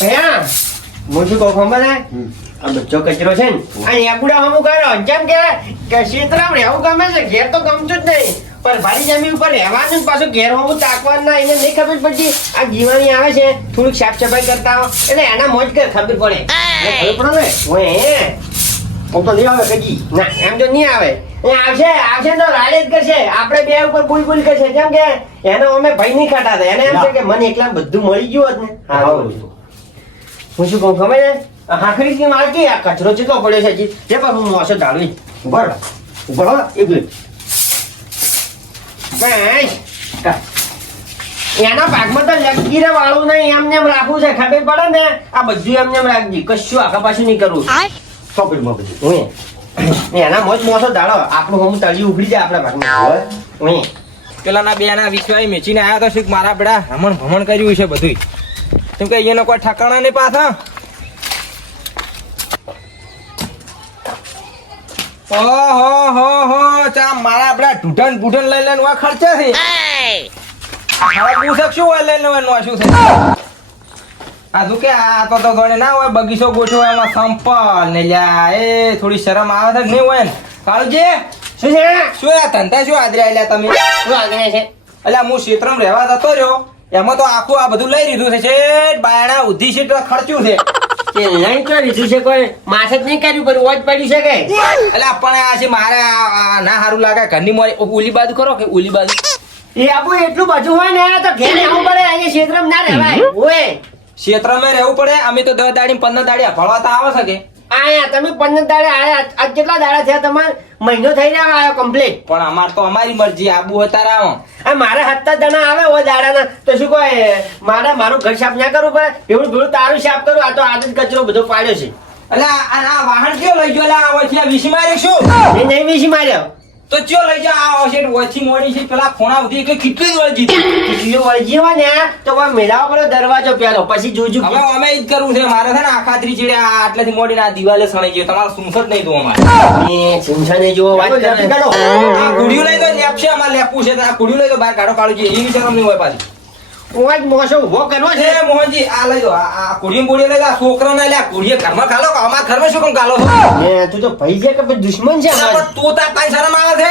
અહીંયા હું શું કહું ખબર હે આ બધો કચરો છે ને આ યાબુડા હમું કરો. જેમ કે કે ક્ષેત્રમાં રહેવું ગમે છે ઘેર તો ગમતું જ નહીં. પણ ભારી જમીન ઉપર રહેવાનું પાછું ઘેર હોવું તાકવાનું ના એને નહીં ખબર પડતી. આ જીવાની આવે છે થોડીક સાફ સફાઈ કરતા હો એટલે એના મોજ કે ખબર પડે. ખબર પડે ને? ઓય હે હું તો નહીં આવે કજી ના એમ તો નહીં આવે. એ આવશે આવશે ને તો રાડે જ કરશે. આપણે બે ઉપર બુલ બુલ કરશે. જેમ કે એનો અમે ભય નહીં ખાતા એને એમ છે કે મને એકલા બધું મળી ગયું જ ને. હા હું શું કહું ખબર છે? હાખરી થી મારતી આ કચરો ચેટલો પડ્યો છે હજી? જે પણ હું મોસો ઢાળવી ઉભર ઉભર એક મિનિટ. એના પાકમાં તો લકીરે વાળું નહીં એમને એમ રાખવું છે ખબર પડે ને? આ બધું એમને એમ રાખજી કશું આખા પાછું નહીં કરવું. ચોકડીમાં બધું. એના મોજ મોસો ઢાળો. આપણું હું તળી ઉખડી જાય આપણા ભાગમાં. હું પેલાના બે ના વિશ્વાસ મેચીને આવ્યા તો શીખ મારા બેડા રમણ ભમણ કર્યું છે બધું કેમ કે એનો કોઈ ઠકાણા નહીં પાછા. ઓહો હો હો ચા મારા આપડા ઢૂઢણ બુઢણ લઈ લઈને વા ખર્ચા છે. મારા પૂછક શું હોય લઈને હોયનું શું છે? આ તું કે આ તો તો ગણે ના હોય બગીચો ગોઠવો એમાં સંપલ ને લ્યા એ થોડી શરમ આવે છે નહીં હોય ને? કાળુજી? શું છે? શું આ ધંધા શું આદરે આલ્યા તમે? શું આગળ છે? એટલે હું ક્ષેત્રમાં રહેવા જતો રહ્યો. એમાં તો આખું આ બધું લઈ લીધું છે. શેઠ બાયણા ઉધી શેઠ ખર્ચ્યું છે. કે નહીં તો લીધું છે કોઈ માથે જ નહીં કર્યું પણ વોચ પડી શકે. એટલે પણ આ છે મારે ના સારું લાગે. ઘરની મોરી ઓલી બાજુ કરો કે ઓલી બાજુ? એ આપુ એટલું બધું હોય ને તો ઘેર આવવું પડે અહીંયા ક્ષેત્રમાં ના રહેવાય. ઓય. ક્ષેત્રમાં રહેવું પડે અમે તો દસ દાડી પંદર દાડી ફળવા તો આવે છે કે આયા તમે પંદર દાડે આયા આજ કેટલા દાડા થયા તમારે? મહિનો થઈ રહ્યા આવ્યો કમ્પ્લીટ પણ અમાર તો અમારી મરજી આબુ હતા આવો. આ મારે હત્તા જણા આવે હોય દાડાના. તો શું કોઈ મારે મારું ઘર સાફ ના કરવું પડે એવું થોડું તારું સાફ કરું આ તો આજ જ કચરો બધો પાડ્યો છે. એટલે આ વાહન કયો લઈ ગયો? એટલે આ વીસી માર્યો શું? નહીં વીસી માર્યો. તો ચો લઈ જા આ શેઠ ઓછી મોડી છે પેલા ખોણા ઉધી એટલે કેટલી જ વળગી. બીજો વળગી હોય ને તો કોઈ મેળાવા પર દરવાજો પેલો પછી જોજો હવે અમે ઈ જ કરવું છે મારે છે ને આખા ત્રી ચીડે આ આટલેથી મોડી ના દિવાલે સણી ગયો તમારે સુનસર નહીં દો અમારે. એ સિંચા નહીં જોવો વાત કરો. આ કુડિયું લઈ તો લેપ છે અમારે લેપવું છે આ કુડિયું લઈ તો બહાર કાઢો કાઢો છે એ વિચાર અમને હોય પાછી. ઓય જ મોસો ઊભો કરવો છે. એ મોહનજી આ લઈ દો આ આ કુડિયું લઈ દો આ છોકરાને લે આ ઘરમાં ખાલો કે અમારા ઘરમાં શું કેમ ખાલો એ તું તો ભાઈ છે કે પછી દુશ્મન છે અલા, તું તાર તારી શરમ આવે છે?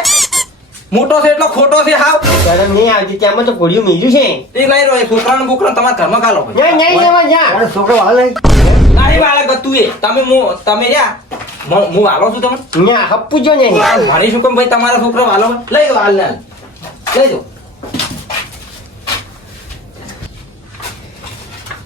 મોટો છે એટલો ખોટો છે હાવ. શરમ નહીં આવતી ત્યાં તો ઘોડિયું મિલ્યું છે. એ લઈ રહ્યો એ નું બોકરાને તમારા ઘરમાં ખાલો નહીં નહીં લેવા જા. છોકરો હાલ નહીં બાળક તું એ તમે મો તમે રહ્યા હું વાલો છું તમે ન્યા હપ્પુ જો નહીં. મારી શું કેમ ભાઈ તમારા છોકરો વાલો લઈ લો હાલ ને લઈ દો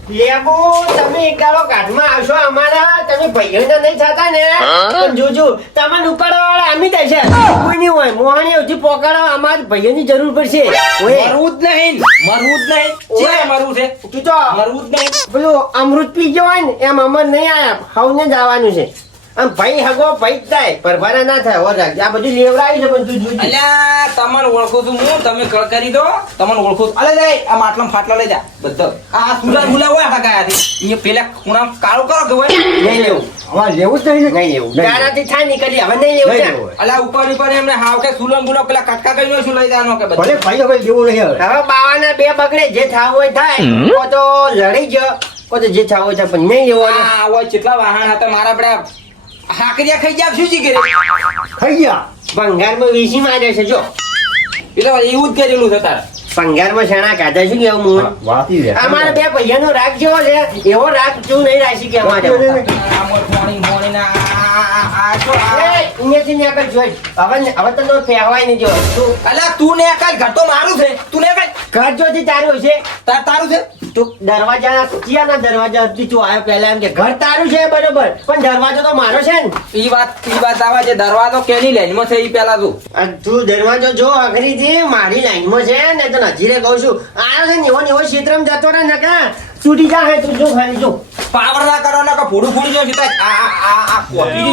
લેબુ તમે એકાળો કાઢમાં આવશો અમારા. તમે ભાઈઓના નહીં થતા ને. પણ જોજો તમને ઉપાડવા વાળા આમી દેશે કોઈ નહીં હોય. મોહણી સુધી પોકાડવા અમારે ભાઈઓની જરૂર પડશે. ઓય. મરવું જ નહીં. મરવું જ નહીં. ઓય. મરવું છે? તું તો મરવું જ નહીં. પેલું અમૃત પી ગયો હોય ને એમ અમર નહીં આયા. હવને જવાનું આવવાનું છે. આમ ભાઈ હગો ભાઈ જાય. પરભારા ના થાય ઓર રાખજે. આ બધું લેવડાવી છે પણ તું જોજે અલ્યા તમને ઓળખું છું હું તમે કળ કરી દો. તમને ઓળખું અલે જાય આ માટલા ફાટલા લઈ જા. બધો. આ સુરા ગુલા હોય આખા ગાયાથી. એ પેલા ખૂણા કાળો કરો કે હોય? નહીં લેવું. હવે લેવું જ નહીં નહીં લેવું. તારાથી થાય નીકળી હવે નહીં લેવું. અલ્યા ઉપર ઉપર એમને હાવ કે સુલન ગુલો પેલા કટકા કરીને શું લઈ જવાનો કે ભલે ભાઈ હવે લેવું નહીં હવે. હવે બાવાના બે બગડે. જે થાવ હોય થાય. તો લડી જ કોઈ જે થાવ હોય થાય પણ નહીં લેવાનું આ હોય કેટલા વાહન હતા મારા બધા હાકરિયા ખાઈ ગયા શું જી કરે? ખાઈ ગયા. ભંગારમાં વીસી માં છે જો. એટલે એવું જ કરેલું છે તારે. પંગારમાં શેણા કાઢા શું કેવું હું અમારે બે પૈયાનો રાગ જેવો છે. એવો રાગ તું નહીં રાખી કે અમારે. તારું છે તારું છે? તું દરવાજા કિયાના દરવાજા સુધી તું આવ્યો પહેલા એમ કે ઘર તારું છે બરોબર પણ દરવાજો તો મારો છે ને. ઈ વાત ઈ વાત આવે છે દરવાજો કેની લાઈનમાં છે ઈ પેલા તું? તું દરવાજો જો અઘરીથી મારી લાઈનમાં છે ને તો નજીરે કહું છું. આવ્યો છે ને એવો ને એવો ક્ષેત્રમાં જતો રહે નકા છૂટી જા તું જો ખાલી જો પાવર ના કરો ના ફોડું ફોડી જાય સીધા આ આ આ આ કોપી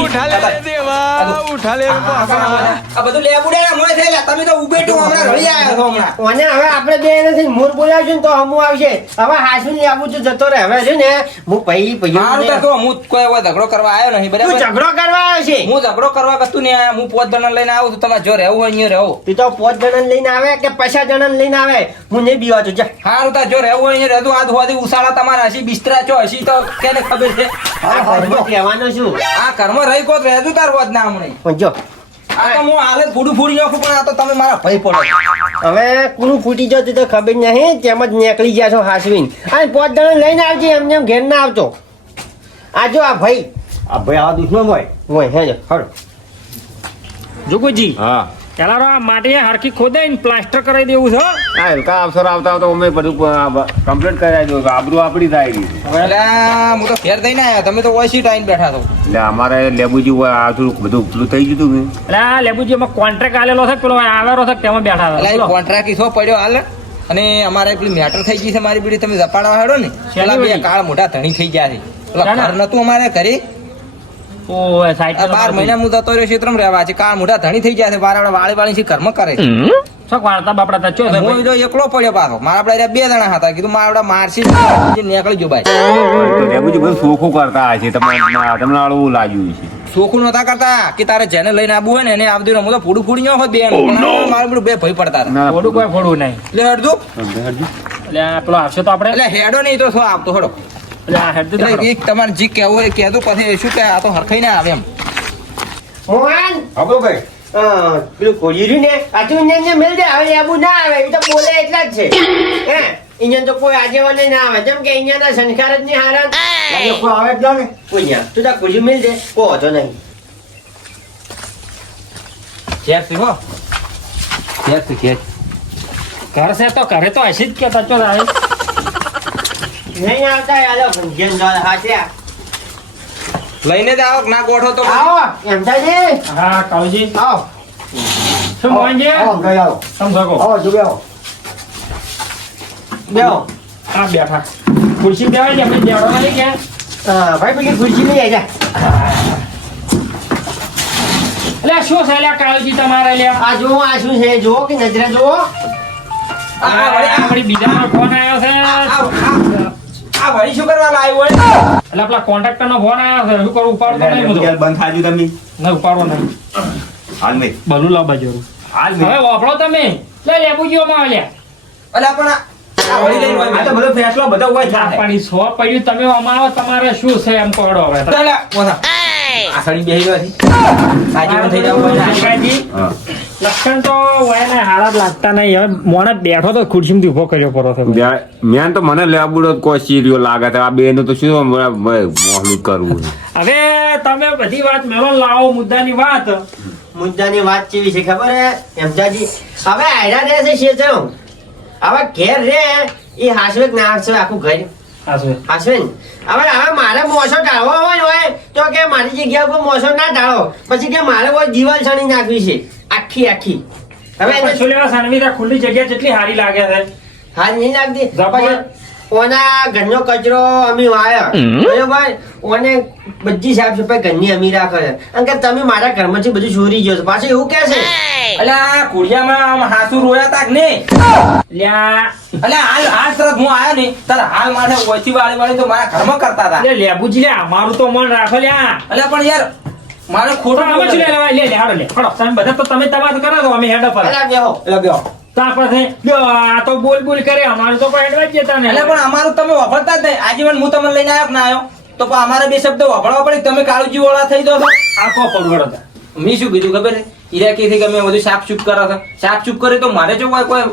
આ બધું લેબુડે મોય થયેલા તમે તો ઉભેટું હમણાં રળી આયા છો હમણાં અને હવે આપણે બે નથી મોર બોલાવશું ને તો હમું આવશે હવે હાસું આવું તો જતો રહે હવે છે ને હું પૈ મારું તો હું કોઈ એવો ઝઘડો કરવા આવ્યો નહીં તું બરાબર ઝઘડો કરવા આવ્યો છે હું ઝઘડો કરવા કતું આયા હું પોત જણા લઈને આવું છું તમારે જો રહેવું હોય અહીંયા રહો તું તો પાંચ જણા લઈને આવે કે પચાસ જણા લઈને આવે હું નહીં બીવા છું જા હારું તા જો રહેવું હોય અહીંયા રહેતું આજ હોવાથી ઉસાળા તમારા હસી બિસ્તરા છો હસી તો કેને ખબર છે? આ કર્મ કહેવાનો શું આ કર્મ રહી કોત રહેતું તાર કોત ના હમણે. પણ જો. આ તો હું હાલે જ ફૂડું ફૂડી નાખું પણ આ તો તમે મારા ભય પડો. હવે કોનું ફૂટી જતું તો ખબર નહીં તેમ જ નીકળી ગયા છો હાસવીન. અને પોત જણા લઈને આવજે એમને એમ ઘેર ના આવતો. આ જો આ ભાઈ. આ ભાઈ આવા દુશ્મન હોય હોય હે જો હળો. જોગુજી. હા. પેલા તો આ માટી હરખી ખોદાઈને પ્લાસ્ટર કરાવી દેવું છે. હા આ હલકા અવસર આવતા આવતા અમે બધું કમ્પ્લીટ કરાવી દઉં આબરૂ આપડી થાય એટલે હું તો ફેર થઈને આવ્યા તમે તો ઓછી ટાઈમ બેઠા છો. એટલે અમારે લેબુજી આ બધું ઉપલું થઈ ગયું હતું ને એટલે આ લેબુજીમાં કોન્ટ્રાક્ટ આલેલો છે પેલો આવેલો છે તેમાં બેઠા હતા એટલે કોન્ટ્રાક્ટ ઈસો પડ્યો હાલ. અને અમારે પેલી મેટર થઈ ગઈ છે મારી બીડી. તમે ઝપાડવા હેડો ને. પેલા બે કાળ મોટા ધણી થઈ ગયા છે. પેલા? ઘર નતું અમારે ઘરે. ઓય, સાઈડ બાર મહિના હું જતો રહ્યો ક્ષેત્રમાં રહેવા છે કાળ મોટા ધણી થઈ ગયા છે બાર આપડે વાળી વાળી છે કર્મ કરે છે? શું વાળતા બાપડા તા ચો હું જો એકલો પડ્યો પાછો. મારા આપડે બે જણા હતા. કીધું મારા આપડે મારસી નીકળી ગયો ભાઈ તો બધું સોખું કરતા છે. તમને તમને આવું લાગ્યું છે. સોખું નતા કરતા કે તારે જેને લઈને આવું હોય ને એને આવતી હું તો ફૂડું ફૂડી ન હોત બે મારે બધું બે ભય પડતા ફોડું કોઈ ફોડું નહીં. એટલે હડતું એટલે પેલો આવશે તો આપણે? એટલે હેડો નહીં તો શું આવતો હડો. એટલે એક તમારે જે કહેવું હોય એ કહેતું પછી શું કે આ તો હરખાઈ ના આવે એમ. મોહન! આપણો ભાઈ. પેલું રહ્યું ને? આટલું ને મેલ દે. હવે આબુ ના આવે એ તો બોલે એટલા જ છે. હે? અહીંયા તો કોઈ આગેવાન ના આવે. જેમ કે અહીંયાના સંસ્કાર જ નહીં હારા. આવે જ ને કોઈ તું તા કોળિયું મેલ દે. કો વાંધો નહીં. ઘેરથી હો. ઘેરથી ઘેર. ઘર છે તો ઘરે તો હશે જ કેતા ચો આવે નહીં આવતા હાલો ભંજન દોડ હાથ્યા લઈને જ આવો ના ગોઠો તો આવો એમ છે? હા કાવજી. આવો. શું મોહનજી આવો ગઈ આવો. સમજાકો આવો જો આવો બેહો. હા બેઠા. ખુરશી બેવાય છે આપણે બેડો નહીં કે? હા ભાઈ પેલી ખુરશી લઈ આવી એટલે શું છે લ્યા કાળુજી તમારે લ્યા? આ જો આ શું છે? જો કે નજરે જો આ વળી આ વળી બીજાનો ફોન આવ્યો છે. આ- આ શું કરવા લાવ્યો હોય? એટલે આપણા કોન્ટ્રાક્ટર નો ફોન આવ્યો છે શું કરું ઉપાડતો નહીં બધું. બંધ થાજુ તમે. ના ઉપાડો નહીં. હાલ મેં. ભલું લાવ બાજુ હાલ હવે વાપરો તમે. લે લેબુજીઓમાં આવ્યા અલા પણ આ- આ વળી લઈને આ તો હોય બધો ફેસલો બધો હોય ચા પાણી સો પડ્યું તમે અમારો તમારે શું છે એમ કહો હવે. ચાલ આ, બોધા. આ સળી બેહી ગઈ સાજી થઈ જાવ. લક્ષણ તો વયના હારા લાગતા નહીં હવે મોણે બેઠો તો ખુરશીમાંથી ઊભો કર્યો પરો છે મેં તો મને લેબુડો જ કોઈ સીરિયો લાગે છે આ બેનો તો શું મોહલું કરવું હવે તમે બધી વાત મેળો લાવો મુદ્દાની વાત મુદ્દાની વાત કેવી છે ખબર હે એમજાજી હવે આયરા રહે છે શેતરો હવે ઘેર રે એ હાસવે ના હાસવે આખું ઘર હા શું ને હવે હવે મારે મોસો ટાળવો હોય હોય તો કે મારી જગ્યા ઉપર મોસો ના ટાળો પછી કે મારે કોઈ દિવાલ છણી નાખવી છે. આખી આખી. હવે એને પછી લેવા? સાનવીરા ખુલ્લી જગ્યા જેટલી સારી લાગે છે. હાથ નહીં લાગતી. ઓના ઘરનો કચરો અમે વાયો. બરોબર ઓને બધી સાફ સફાઈ ઘરની અમી રાખે કારણ કે તમે મારા ઘરમાંથી બધું ચોરી ગયો પાછું એવું કે છે. અલ્યા કુડિયામાં આમ હાસુ રોયા તાક ને લ્યા. અલ્યા હાલ હાલ તરત હું આયો ને તાર હાલ માથે ઓછી વાળી વાળી તો મારા ઘરમાં કરતા હતા લે લેબુજી લે મારું તો મન રાખો લ્યા અલ્યા પણ યાર મારે ખોટું લે? લે લે હાડો લે ખડો તમે બધા તો તમે તમાર કરો તો અમે હેડ પર અલ્યા બેહો અલ્યા બેહો. તા પછી લ્યો, આ તો બોલ બોલ કરે અમારું તો કોઈ જતા ને. એટલે પણ અમારું તમે વાપરતા જ નહીં. આજીવન હું તમને લઈને આવ્યો ના આવ્યો? તો પણ અમારે બે શબ્દ વાપરવા પડે. તમે કાળુજી વાળા થઈ દો આખો હતા? મેં શું કીધું ખબર છે? ઈરાકી થી ગમે બધું સાફ ચૂપ કરો છો. સાફ ચૂપ કરે તો મારે જો કોઈ કોઈ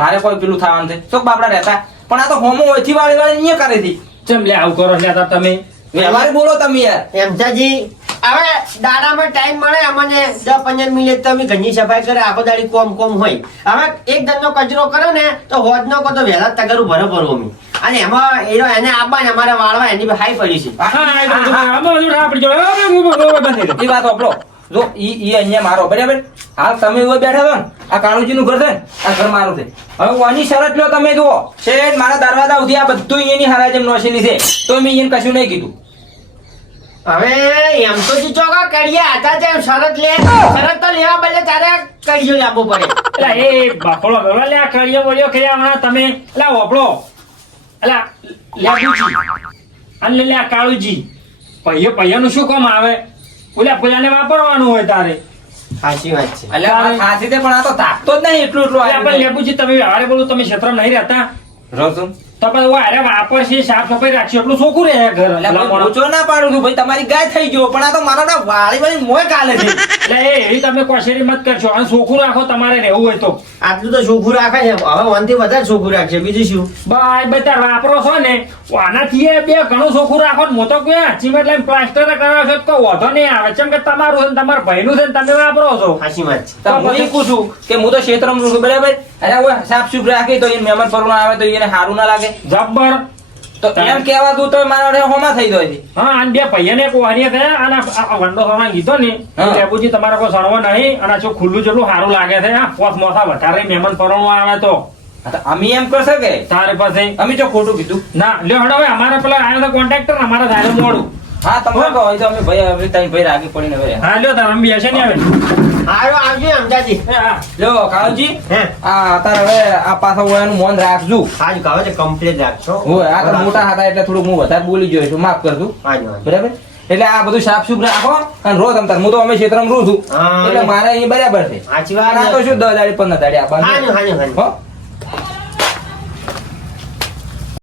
મારે કોઈ પેલું થવાનું છે. તો બાપડા રહેતા. પણ આ તો હોમો ઓછી વાળી વાળી અહીંયા કરે છે. ચમ લે આવું કરો લે તમે. વ્યવહાર બોલો તમે યાર. એમજાજી હવે દાડામાં ટાઈમ મળે અમને દસ પંદર મિનિટ તો ઘરની સફાઈ કરે આખો દાડી કોમ કોમ હોય. હવે એક ધંધો કચરો કરો ને તો હોદનો કો તો વહેલા તગારું ભરો ભરો અમે. અને એમાં એનો એને આપવા ને અમારે વાળવા એની હાઈ પડી છે. એ આપણી હું વાત વાપરો. જો ઈ ઈ અહીંયા મારો બરાબર? હાલ તમે એવો બેઠા છો ને આ કાળુજીનું ઘર છે આ ઘર મારું છે. હવે ઓની શરત લો તમે જુઓ. છે મારા દરવાજા સુધી આ બધું એની હારા જેમ નોશેલી છે. તો મેં એને કશું નહીં કીધું. હવે એમ તો જો ચોકા કડિયા હતા છે શરત લે. શરત તો લેવા બદલે તારે કડીઓ લાવવો પડે એટલે એ બાપડો ગરવા લે આ કળિયો બળિયો કર્યા હમણાં તમે. એટલે ઓપડો એટલે લાગુજી અને લે લે આ કાળુજી. પૈયો પૈયાનું શું કામ આવે? ઓલા પેલાને વાપરવાનું હોય તારે. સાચી વાત છે. એટલે ખાસી પણ આ તો તાકતો જ નહીં એટલું એટલું આપણે લેબુજી તમે વ્યવહારે બોલું તમે ક્ષેત્રમાં નહીં રહેતા. રહો છું. તો પછી વારે વાપરશે સાફ સફાઈ રાખશો એટલું ચોખ્ખું રહે ઘર. એટલે. ના પાડું છું ભાઈ તમારી ગાય થઈ ગયો પણ આ તો મારા ના વાળી વાળી મોય કાલે છે. એટલે એવી તમે કોશેરી મત કરશો અને ચોખ્ખું રાખો તમારે રહેવું હોય તો. આટલું તો ચોખ્ખું રાખે છે હવે વનથી વધારે ચોખ્ખું રાખશે બીજું શું? બાય બધા વાપરો છો ને આનાથી બે ઘણું ચોખ્ખું રાખો ને હું તો કોઈ સિમેન્ટ પ્લાસ્ટર કરાવો છો તો કોઈ નહીં આવે. ચમ કે તમારું છે ને તમારા ભાઈનું છે ને તમે વાપરો છો. સાચી વાત છે. હું ઈ પૂછું કે હું તો ક્ષેત્રમાં છું બરાબર? અને હવે સાફ સુફ રાખી તો એ મહેમાન પરવા આવે તો એને સારું ના લાગે. જબ્બર. તો એમ કહેવાતું તો મારા વડે હોમાં થઈ છે. હા અને બે પૈયાને એક વારીએ થયા અને આ- આ વંડો સામાન કીધો ને. ટેબુજી તમારો કોઈ સણવો નહીં અને આ જો ખુલ્લું જેટલું સારું લાગે છે હા પોત મોસા વધારે મહેમાન પરણવા આવે તો. અમી એમ કરશે કે? તારે પાસે અમે જો ખોટું કીધું. ના લ્યો હડો હવે અમારે પેલા આવ્યો તો કોન્ટ્રાક્ટર અમારે ધારે મોડું. હા તમે કહો તો અમે ભાઈ હવે ત્રણ ભાઈ રાગી પડીને હવે હા લ્યો તારે બેસે ને આવે હારો આવજો અમદાજી હા. જો કાળુજી. આ અત્યારે હવે આ પાછા ઓયાનું મોન રાખજો. આજ કાવે છે કમ્પ્લીટ રાખજો હોય આ તો મોટા હતા એટલે હું વધારે બોલી ગયો છું માફ કરજો. બરાબર? એટલે આ બધું સાફ સુફ રાખો અને રોજ તમ હું તો અમે ક્ષેત્રમાં રહું છું. એટલે મારે અહીં બરાબર છે. સાચી વાત આ તો શું દસ દાડી પંદર દાડી આ હાજ હાજ હાજ. હો.